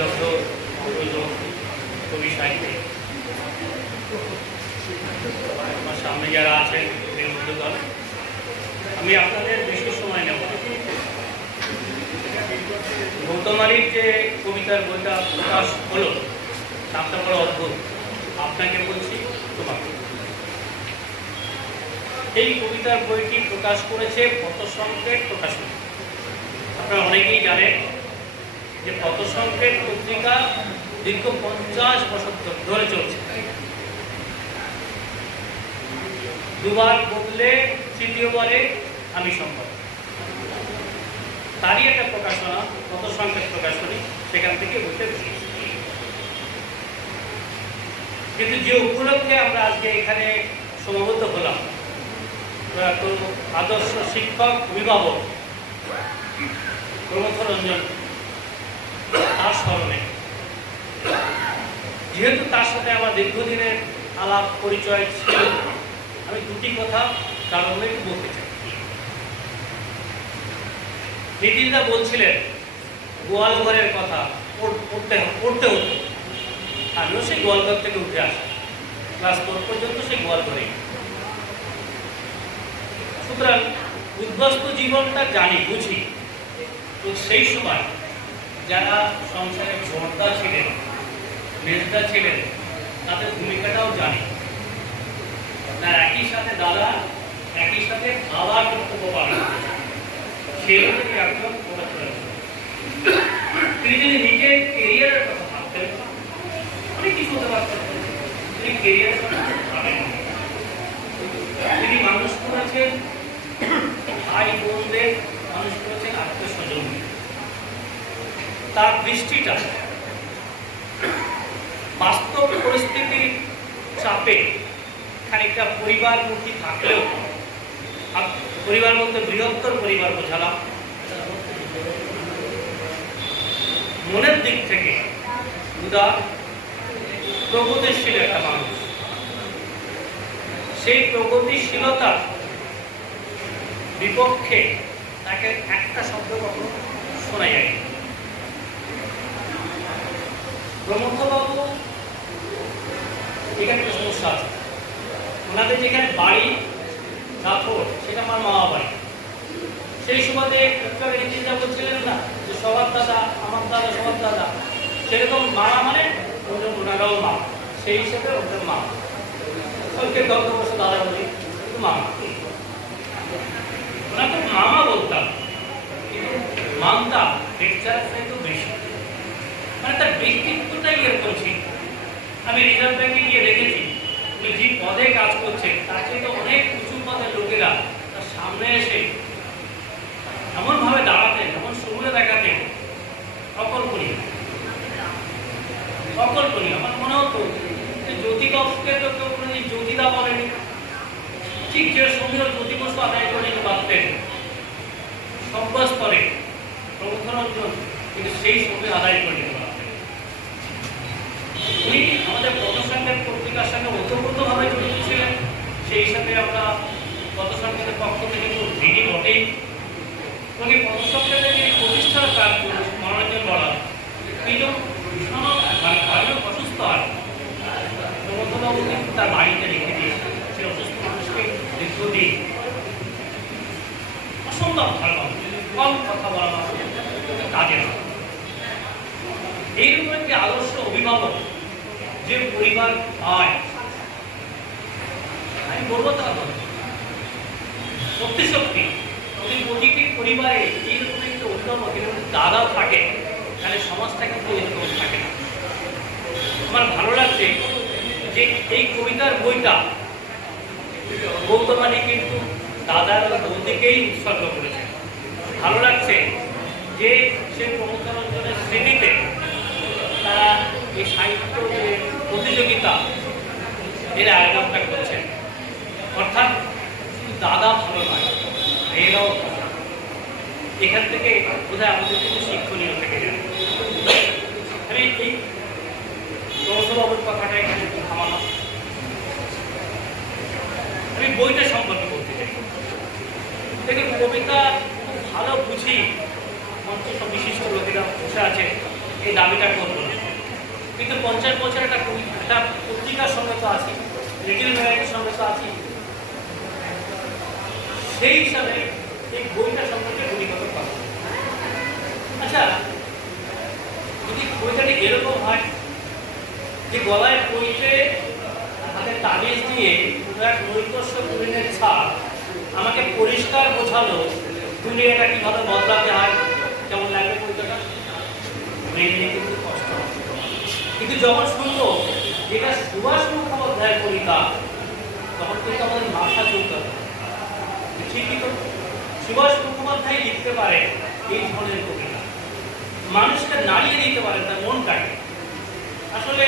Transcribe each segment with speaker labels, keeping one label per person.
Speaker 1: লোক কবি সাহিত্যিক। আমার সামনে যারা আছেন বিরোধীদল আমি আপনাদের বেশি সময় নেব। গৌতমারির যে কবিতার বইটা প্রকাশ হলো, নামটা বড় অদ্ভুত। আপনাকে বলছি, তোমাকে। এই কবিতার বইটি প্রকাশ করেছে পথসংকেত প্রকাশন আপনারা অনেকেই জানেন যে পথসংকেত পত্রিকা দীর্ঘ পঞ্চাশ বছর ধরে চলছে। দুবার বদলে তৃতীয়বারে আমি সম্ভব। তারই একটা প্রকাশনা কত সংখ্যক প্রকাশনী, সেখান থেকে বসেছি কিন্তু যে উপলক্ষে আমরা আজকে এখানে সমাবদ্ধ হলাম আদর্শ শিক্ষক, অভিভাবক প্রমথ রঞ্জন তার স্মরণে যেহেতু তার সাথে আমার দীর্ঘদিনের আলাপ, পরিচয় ছিল, আমি দুটি কথা কারণে একটু বলতে চাই। নিতিনদা বলছিলেন গোয়াল ঘরের কথা পড়তে পড়তে হতো। আমিও সেই গোয়ালঘর থেকে উঠে আসি। ক্লাস ফোর পর্যন্ত সেই গোয়াল ঘরেই সুতরাং উদ্বস্ত জীবনটা জানি, বুঝি। তো সেই সময় যারা সংসারে জর্দা ছিলেন মেজদা ছিলেন তাদের ভূমিকাটাও জানি। না একই সাথে দাদা, একই সাথে বাবার কর্তব্য পালন সেই একজন তিনি যদি নিজের কেরিয়ারের কথা ভাবতেন, অনেক কিছু হতে পারতেন তিনি কেরিয়ারের কথা তিনি মানুষ করেছেন, ভাই বোনদের মানুষ করেছেন আত্মীয় স্বজন তার দৃষ্টিটা চাপে খানিকটা পরিবারমুখী থাকলেও পরিবার বলতে বৃহত্তর পরিবার বোঝালাম। মনের দিক থেকে উদার প্রগতিশীল একটা মানুষ। সেই প্রগতিশীলতার বিপক্ষে তাকে একটা শব্দ কখনো শোনা যায় প্রমথবাবু এখানে একটা সমস্যা আছে। ওনাদের যেখানে বাড়ি সেটা আমার মামা বাড়ি। সেই চিন্তা না যে সবার দাদা, আমার দাদা সবার দাদা। সেরকম মামা মানে ওনারাও মা। সেই হিসেবে ওদের মা। সবকে বসে দাদা বলি মামা ওনাকে মামা বলতাম, কিন্তু চাইতেও বেশি। মানে তার ব্যক্তিত্বটাই এরকম ছিল। আমি রিজার্ভ ব্যাংকে গিয়ে দেখেছি, উনি যে পদে কাজ করছে তার চেয়ে তো অনেক উঁচু পদের লোকেরা তার সামনে এসে এমনভাবে দাঁড়াতেন, এমন সুগুলো দেখাতেন। অকল্পনীয়। অকল্পনীয়। আমার মনে হতো যে জ্যোতিককে তো কেউ কোনোদিন জ্যোতিদা বলেনি। ঠিক যে সমীহ জ্যোতি বস্তু আদায় করে নিতে পারতেন সব্যস্তরে প্রবন্ধরঞ্জন কিন্তু সেই সময় আদায় করে আমাদের পথসংখ্যার পত্রিকার সঙ্গে ওতপ্রোতভাবে জড়িত ছিলেন, সেই হিসাবে আমরা পথসংখ্যাদের পক্ষ থেকে তো ঋণী বটেই উনি পথসংখ্যাদের যে প্রতিষ্ঠার কাজ মনোরঞ্জন বলা তিনি যখন ভীষণ মানে ভয়ানক অসুস্থ হয় প্রবন্ধবাবু কিন্তু তার বাড়িতে রেখে দিয়েছে সে অসুস্থ মানুষকে দীর্ঘদিন অসম্ভব ভালো কম কথা বলা মানুষ কাজে না এইরকম একটি আদর্শ অভিভাবক যে পরিবার পায় আমি বলব তা সত্যি সত্যি প্রতিটি পরিবারে এইরকম একটি অভিভাবক এরকম দাদা থাকে, তাহলে সমাজটা কিন্তু থাকে না। আমার ভালো লাগছে যে এই কবিতার বইটা গৌতমানি কিন্তু দাদার বৌদিকেই উৎসর্গ করেছে। ভালো লাগছে যে সে প্রমোদ রঞ্জনের স্মৃতিতে তারা এই সাহিত্য প্রতিযোগিতা এর আয়োজনটা করছেন। অর্থাৎ দাদা ভালো নয়, মেয়েরাও এখান থেকে বোধহয় আমাদের কিছু শিক্ষণীয় থেকে যাবে আমি এই প্রমোদবাবুর কথাটা এখানে থামালাম। আমি বইটা সম্পর্কে বলতে চাই। কবিতা ভালো বুঝি বিশিষ্ট লোকেরা বসে আছে এই দাবিটা করব কিন্তু পঞ্চাশ বছর একটা কবি একটা পত্রিকার সঙ্গে তো আছি লিটিল সঙ্গে তো আছি। সেই হিসাবে এই বইটা সম্পর্কে কথা আচ্ছা যদি বইটাটি এরকম হয় যে গলায় পইতে হাতে তাবিজ দিয়ে এক নৈকস্য কুড়িনের ছাপ আমাকে পরিষ্কার বোঝালো দুনিয়াটা কীভাবে বদলাতে হয়? কেমন লাগবে কবিতাটা নিতে কিন্তু কষ্ট কিন্তু যখন শুনব যেটা সুভাষ মুখোপাধ্যায়ের কবিতা তখন কিন্তু আমাদের মাথা চলতে হবে। ঠিকই তো। সুভাষ মুখোপাধ্যায় লিখতে পারে এই ধরনের কবিতা। মানুষকে নাড়িয়ে দিতে পারে তার মনটাকে। আসলে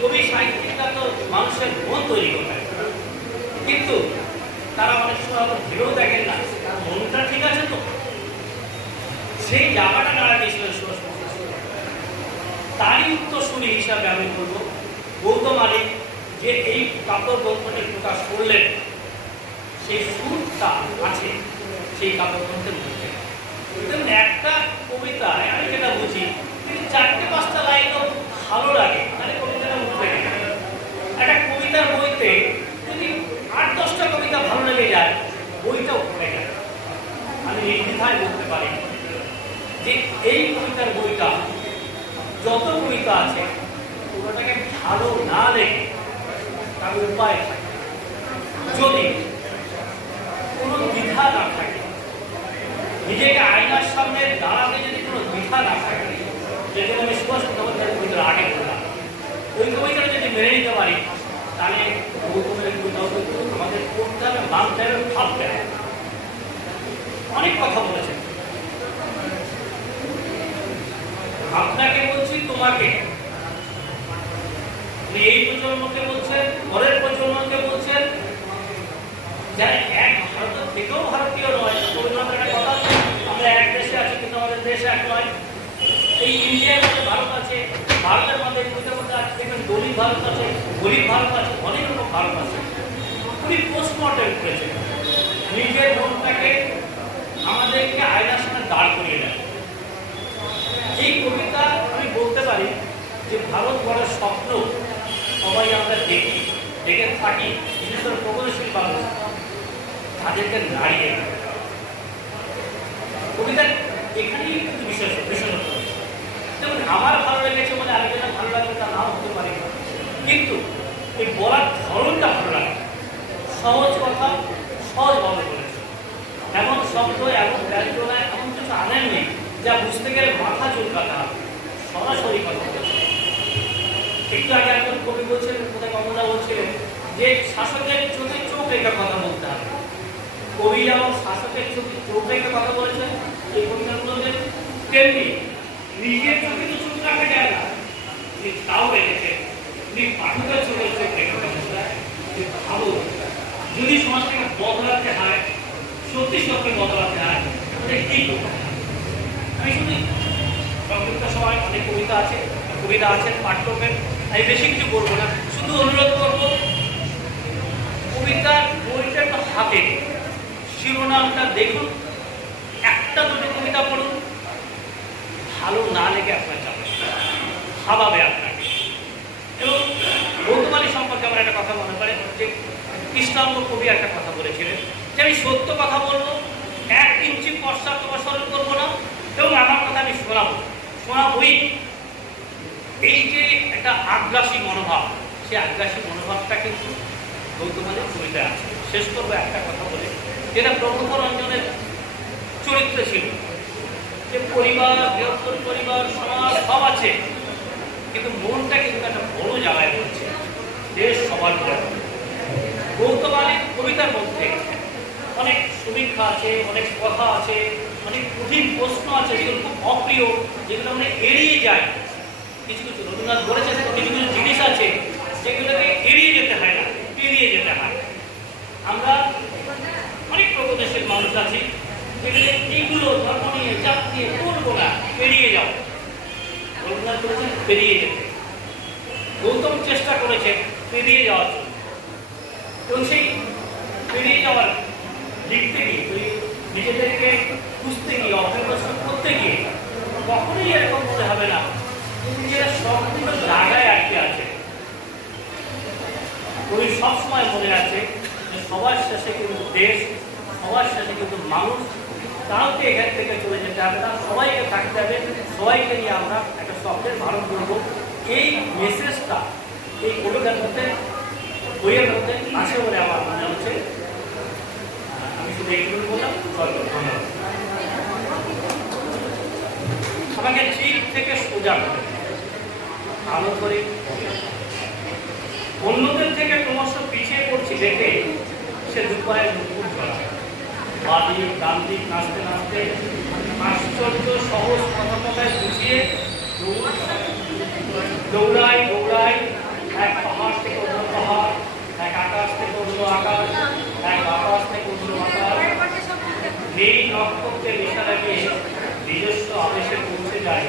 Speaker 1: কবি, সাহিত্যিকরা তো মানুষের মন তৈরি করে কিন্তু তারা অনেক সময় আবার ভেবেও দেখেন না, তার মনটা ঠিক আছে তো। সেই জায়গাটা নাড়া দিয়েছিলেন সুভাষ মুখোপাধ্যায় তারই উত্তরসূরি হিসাবে আমি বলব গৌতম আলী যে এই কাব্যগ্রন্থটি প্রকাশ করলেন, সেই সুরটা আছে সেই কাব্যগ্রন্থের মধ্যে। দেখুন, একটা কবিতায় আমি যেটা বুঝি চারটে পাঁচটা লাইনও ভালো লাগে তাহলে কবিতাটা উঠবে একটা কবিতার বইতে যদি আট দশটা কবিতা ভালো লেগে যায় বইটা উঠবে যায়। আমি নির্দ্বিধায় বলতে পারি যে এই কবিতার বইটা, যত কবিতা আছে ভালো না লেগে তার উপায় যদি কোনো দ্বিধা না থাকে, নিজেকে আয়নার সামনে দাঁড়াতে যদি কোনো দ্বিধা না থাকে যেগুলো আমি সুভাষ মুখোপাধ্যায়ের কবিতার আগে বললাম, ওই কবিতাটা যদি মেনে নিতে পারি, তাহলে গৌতমের কবিতাও কিন্তু আমাদের পড়তে হবে, মানতে হবে, ভাবতে হবে। অনেক কথা বলেছেন। আপনাকে বলছি তোমাকে। প্রজন্মকে বলছেন পরের প্রজন্মকে বলছেন যারা এক ভারতের থেকেও ভারতীয় নয় আমরা এক দেশে আছি কিন্তু আমাদের দেশ এক নয়। এই ইন্ডিয়ার মধ্যে ভারত আছে, ভারতের মধ্যে দলিত ভারত আছে, গরিব ভারত আছে, অনেক রকম ভারত আছে। উনি পোস্টমর্টেম করেছেন নিজের মনটাকে আমাদেরকে আয়নার সামনে দাঁড় করিয়ে দেয়। এই কবিতা আমি বলতে পারি যে ভারত গড়ার স্বপ্ন। সবাই আমরা দেখি, দেখে থাকি বিশেষ করে মানুষ তাদেরকে নাড়িয়ে দেয়। কবিতার এখানেই কিন্তু বিশেষ, বিশেষত্ব যেমন আমার ভালো লেগেছে বলে আরেকজনের ভালো লাগবে তা নাও হতে পারে। কিন্তু এই বলার ধরনটা ভালো লাগে। সহজ কথা, সহজভাবে বলেছে। এমন শব্দ, এমন ব্যঞ্জনা, এমন কিছু আনেননি যা বুঝতে গেলে মাথা চুলকাতে হবে। সরাসরি কথা বলছে। একটু আগে একজন কবি বলছিলেন, কোথায় কমলা বলছিলেন, যে শাসকের চোখে চোখ রেখে কথা বলতে হবে কবি যেমন শাসকের চোখে চোখ রেখে কথা বলেছেন, এই কবিতাগুলো যে তেমনি নিজের চোখে তো চোখ রাখা যায় না। তিনি তাও রেখেছেন তিনি পাঠকের চোখে চোখ রেখে কথা যে ভালো যদি সমাজটাকে বদলাতে হয়, সত্যি সত্যি বদলাতে হয়, তাহলে কি করতে আমি শুধু সংযুক্ত সময়, অনেক কবিতা আছে, কবিতা আছেন পাঠ করবেন আমি বেশি কিছু বলব না, শুধু অনুরোধ করব, কবিতার বইটা একটু হাতে শিরোনামটা দেখুন, একটা দুটো কবিতা পড়ুন, ভালো না লেগে আপনার যাবে ভাবাবে আপনাকে। এবং গৌতমালী সম্পর্কে আমার একটা কথা মনে পড়ে, যে কৃষ্ণাঙ্গ কবি একটা কথা বলেছিলেন, যে আমি সত্য কথা বলব, এক ইঞ্চি পশ্চাৎ অনুসরণ করব না, এবং আমার কথা আমি শোনাবো, শোনাবই। একটা আগ্রাসী মনোভাব। সেই আগ্রাসী মনোভাবটা কিন্তু গৌতমাদের কবিতায় আছে। শেষ করব একটা কথা বলে। যেটা প্রমুখ রঞ্জনের চরিত্র ছিল। যে পরিবার, বৃহত্তর পরিবার, সমাজ, সব আছে। কিন্তু মনটা কিন্তু একটা বড় জায়গায় রয়েছে দেশ সবার বড় গৌতম আলীর কবিতার মধ্যে অনেক সমীক্ষা আছে, অনেক কথা আছে, অনেক কঠিন প্রশ্ন আছে, যেগুলো খুব অপ্রিয়, যেগুলো আমরা এড়িয়ে যাই। কিছু কিছু রবীন্দ্রনাথ বলেছেন কিছু কিছু জিনিস আছে যেগুলোকে এড়িয়ে যেতে হয় না, পেরিয়ে যেতে হয়। আমরা অনেক প্রগতিশীল মানুষ আছি যেগুলো এইগুলো ধর্ম নিয়ে চাপ নিয়ে করব না, এড়িয়ে যাও। রবীন্দ্রনাথ বলেছেন পেরিয়ে যেতে। গৌতম চেষ্টা করেছেন পেরিয়ে যাওয়ার জন্য। এবং সেই পেরিয়ে যাওয়ার লিখতে গিয়ে নিজেদেরকে খুঁজতে গিয়ে অগ্রসর করতে গিয়ে, কখনোই এরকম মনে হবে না সবসময় মনে আছে যে সবার শেষে কিন্তু দেশ, সবার শেষে কিন্তু মানুষ। কাউকে এখান থেকে চলে যেতে হবে না সবাইকে থাকতে হবে, সবাইকে নিয়ে আমরা একটা স্বপ্নের ভারত করব। এই মেসেজটা এই কবিতার মধ্যে, বইয়ের মধ্যে আছে বলে আমার মনে হচ্ছে। আমি শুধু বললাম আমাকে ঠিক থেকে সোজা করে আলো করে অন্যদের থেকে ক্রমশ পিছিয়ে পড়ছি দেখে সে দুপায়ে নুপুর চলা বাঁ দিক ডান নাচতে নাচতে আশ্চর্য সহজ কথা কথায় বুঝিয়ে দৌড়াই দৌড়াই। এক পাহাড় থেকে অন্য পাহাড়, এক আকাশ থেকে অন্য আকাশ, এক আকাশ থেকে অন্য আকাশ এই নক্ষত্রের ইশারা দিয়ে নিজস্ব আদেশে পৌঁছে যায়।